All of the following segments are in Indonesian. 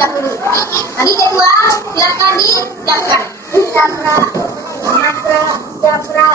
dahulu. Bagi kedua, silakan disiapkan. Sabra, Sabra, Sabra,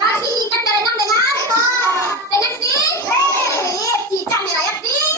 Kaki ikan berenang dengan si cicak merayap di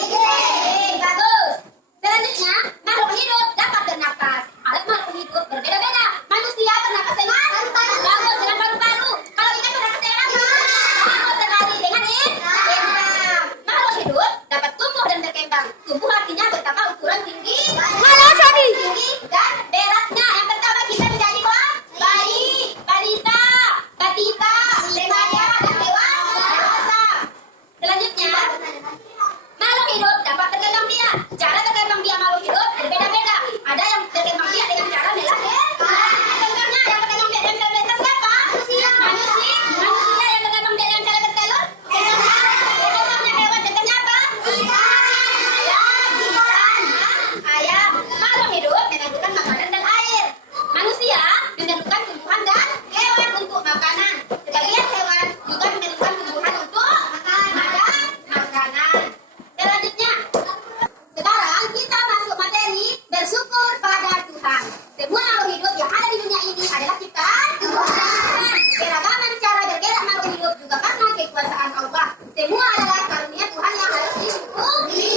Semua adalah karunia Tuhan yang harus disyukuri.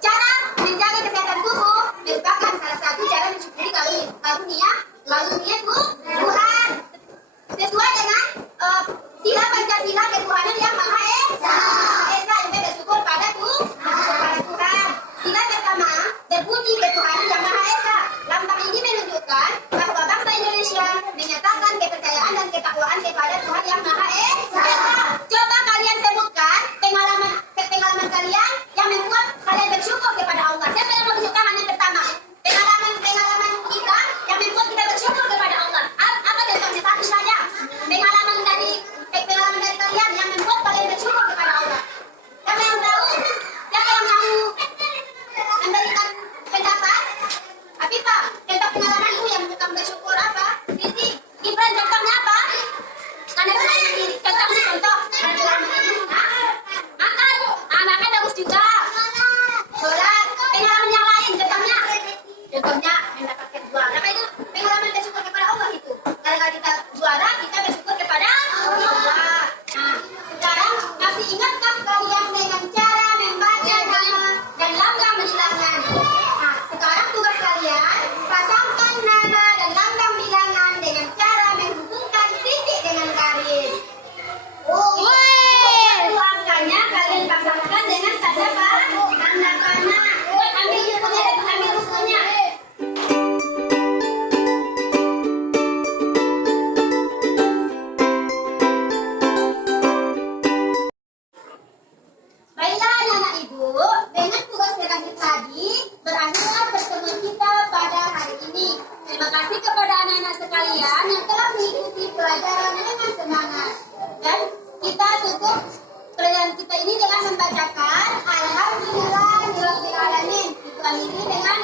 Cara menjaga kesehatan tubuh merupakan salah satu cara mensyukuri karunia Tuhan. Sesuai dengan sila Pancasila ketuhanan yang Maha Esa. Juga bersyukur pada Tuhan. Sila pertama berbunyi ketuhanan yang Maha Esa. Lambang ini menunjukkan bahwa bangsa Indonesia menyatakan kepercayaan dan ketakwaan kepada Tuhan yang Maha Esa. Coba kalian sebutkan pengalaman kalian yang membuat kalian bersyukur kepada Allah. Siapa yang mau tunjukkan tangan yang pertama? Pengalaman kita yang membuat kita bersyukur kepada Allah. Apa contohnya? Satu saja. Pengalaman dari kalian yang membuat kalian bersyukur kepada Allah. Siapa yang tahu? Siapa yang mau memberikan pendapat? Afifah, contoh pengalamanmu yang membuat kamu bersyukur apa? Sisi, Gibran, contohnya apa? Karena pertanyaan diri, contoh. Makan bagus juga. Sholat, pengalaman yang lain, contohnya mendapatkan juara. Maka itu pengalaman bersyukur kepada Allah itu. Kalau kita juara, kita bersyukur kepada Allah. Nah, sekarang masih ingatkah kalian dengan cara membaca nama dan lambang bilangan? Nah, sekarang tugas kalian pasangkan nama dan lambang bilangan dengan cara menghubungkan titik dengan garis. Itu angkanya kalian pasangkan dengan tanda panah. Ambil bukunya. Baiklah anak-anak ibu, dengan tugas terakhir tadi berakhirlah pertemuan kita pada hari ini. Terima kasih kepada anak-anak sekalian yang telah mengikuti pelajaran dengan semangat. Dan kita tutup pelajaran kita ini dengan membacakan Alhamdulillah Rabbil Alamin. Kita akhiri dengan